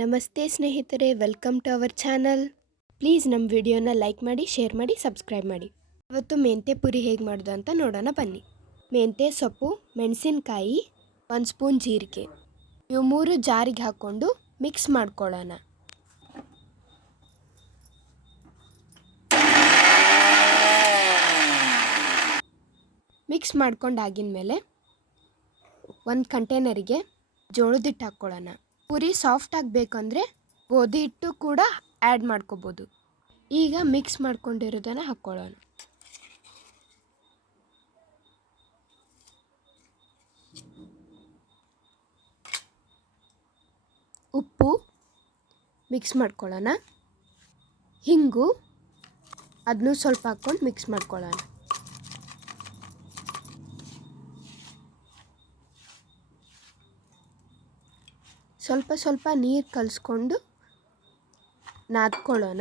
ನಮಸ್ತೆ ಸ್ನೇಹಿತರೆ, welcome to our channel. Please ನಮ್ಮ ವಿಡಿಯೋನ ಲೈಕ್ ಮಾಡಿ, ಶೇರ್ ಮಾಡಿ, ಸಬ್ಸ್ಕ್ರೈಬ್ ಮಾಡಿ. ಇವತ್ತು ಮೆಂತೆ ಪುರಿ ಹೇಗೆ ಮಾಡೋದು ಅಂತ ನೋಡೋಣ ಬನ್ನಿ. ಮೆಂತೆ ಸೊಪ್ಪು, ಮೆಣಸಿನಕಾಯಿ, 1 ಸ್ಪೂನ್ ಜೀರಿಗೆ, ಇವು 3 ಜಾರಿಗೆ ಹಾಕ್ಕೊಂಡು ಮಿಕ್ಸ್ ಮಾಡ್ಕೊಳ್ಳೋಣ. ಮಿಕ್ಸ್ ಮಾಡ್ಕೊಂಡಾಗಿನ ಮೇಲೆ ಒಂದು ಕಂಟೈನರಿಗೆ ಜೋಳದ ಹಿಟ್ಟು ಹಾಕ್ಕೊಳ್ಳೋಣ. ಪುರಿ ಸಾಫ್ಟ್ ಆಗಬೇಕಂದ್ರೆ ಗೋಧಿ ಹಿಟ್ಟು ಕೂಡ ಆ್ಯಡ್ ಮಾಡ್ಕೋಬೋದು. ಈಗ ಮಿಕ್ಸ್ ಮಾಡ್ಕೊಂಡಿರೋದನ್ನು ಹಾಕ್ಕೊಳ್ಳೋಣ. ಉಪ್ಪು ಮಿಕ್ಸ್ ಮಾಡ್ಕೊಳ್ಳೋಣ. ಹಿಂಗು ಅದನ್ನು ಸ್ವಲ್ಪ ಹಾಕ್ಕೊಂಡು ಮಿಕ್ಸ್ ಮಾಡ್ಕೊಳ್ಳೋಣ. ಸ್ವಲ್ಪ ಸ್ವಲ್ಪ ನೀರು ಕಲಿಸ್ಕೊಂಡು ನಾದ್ಕೊಳ್ಳೋಣ.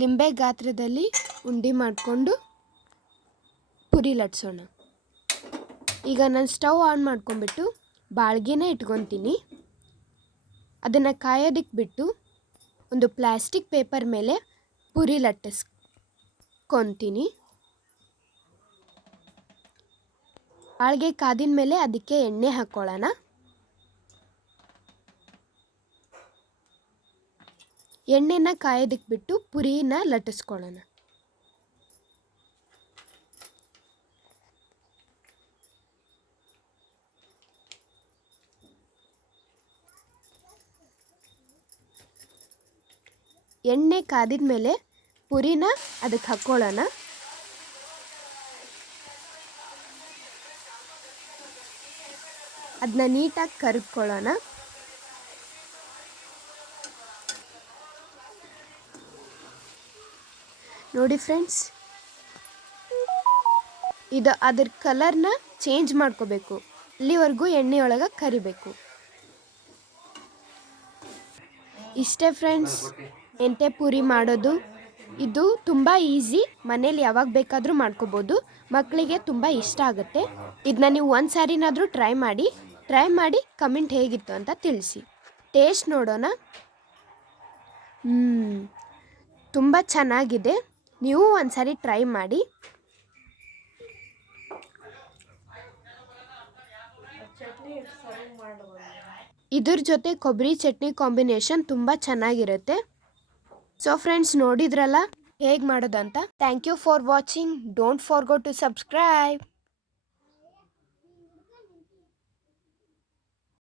ಲಿಂಬೆ ಗಾತ್ರದಲ್ಲಿ ಉಂಡೆ ಮಾಡಿಕೊಂಡು ಪುರಿ ಲಟ್ಸೋಣ. ಈಗ ನಾನು ಸ್ಟವ್ ಆನ್ ಮಾಡ್ಕೊಂಡ್ಬಿಟ್ಟು ಬಾಳ್ಗೆನೇ ಇಟ್ಕೊತೀನಿ. ಅದನ್ನು ಕಾಯೋದಕ್ಕೆ ಬಿಟ್ಟು ಒಂದು ಪ್ಲಾಸ್ಟಿಕ್ ಪೇಪರ್ ಮೇಲೆ ಪುರಿ ಲಟ್ಟಿಸ್ಕೊತೀನಿ. ಬಾಳ್ಗೆ ಕಾದಿನ ಮೇಲೆ ಅದಕ್ಕೆ ಎಣ್ಣೆ ಹಾಕ್ಕೊಳ್ಳೋಣ. ಎಣ್ಣೆನ ಕಾಯೋದಕ್ಕೆ ಬಿಟ್ಟು ಪುರಿನ ಲಟ್ಟಿಸ್ಕೊಳ್ಳೋಣ. ಎಣ್ಣೆ ಕಾದಿದ ಮೇಲೆ ಪುರಿನ ಅದಕ್ಕೆ ಹಾಕ್ಕೊಳ್ಳೋಣ. ಅದನ್ನ ನೀಟಾಗಿ ಕರಿಕೊಳ್ಳೋಣ. ನೋಡಿ ಫ್ರೆಂಡ್ಸ್, ಇದು ಅದ್ರ ಕಲರ್ನ ಚೇಂಜ್ ಮಾಡ್ಕೋಬೇಕು. ಅಲ್ಲಿವರೆಗೂ ಎಣ್ಣೆಯೊಳಗೆ ಕರಿಬೇಕು. ಇಷ್ಟೇ ಫ್ರೆಂಡ್ಸ್, ಮೆಂತೆ ಪುರಿ ಮಾಡೋದು. ಇದು ತುಂಬ ಈಸಿ, ಮನೇಲಿ ಯಾವಾಗ ಬೇಕಾದರೂ ಮಾಡ್ಕೋಬೋದು. ಮಕ್ಕಳಿಗೆ ತುಂಬ ಇಷ್ಟ ಆಗುತ್ತೆ. ಇದನ್ನ ನೀವು ಒಂದು ಸಾರಿನಾದರೂ ಟ್ರೈ ಮಾಡಿ ಕಮೆಂಟ್ ಹೇಗಿತ್ತು ಅಂತ ತಿಳಿಸಿ. ಟೇಸ್ಟ್ ನೋಡೋಣ. ತುಂಬ ಚೆನ್ನಾಗಿದೆ. ನೀವು ಒಂದು ಸಾರಿ ಟ್ರೈ ಮಾಡಿ. ಇದ್ರ ಜೊತೆ ಕೊಬ್ಬರಿ ಚಟ್ನಿ ಕಾಂಬಿನೇಷನ್ ತುಂಬ ಚೆನ್ನಾಗಿರುತ್ತೆ. ಸೊ ಫ್ರೆಂಡ್ಸ್, ನೋಡಿದ್ರಲ್ಲ ಹೇಗೆ ಮಾಡೋದಂತ. Thank you for watching. Don't forget to subscribe.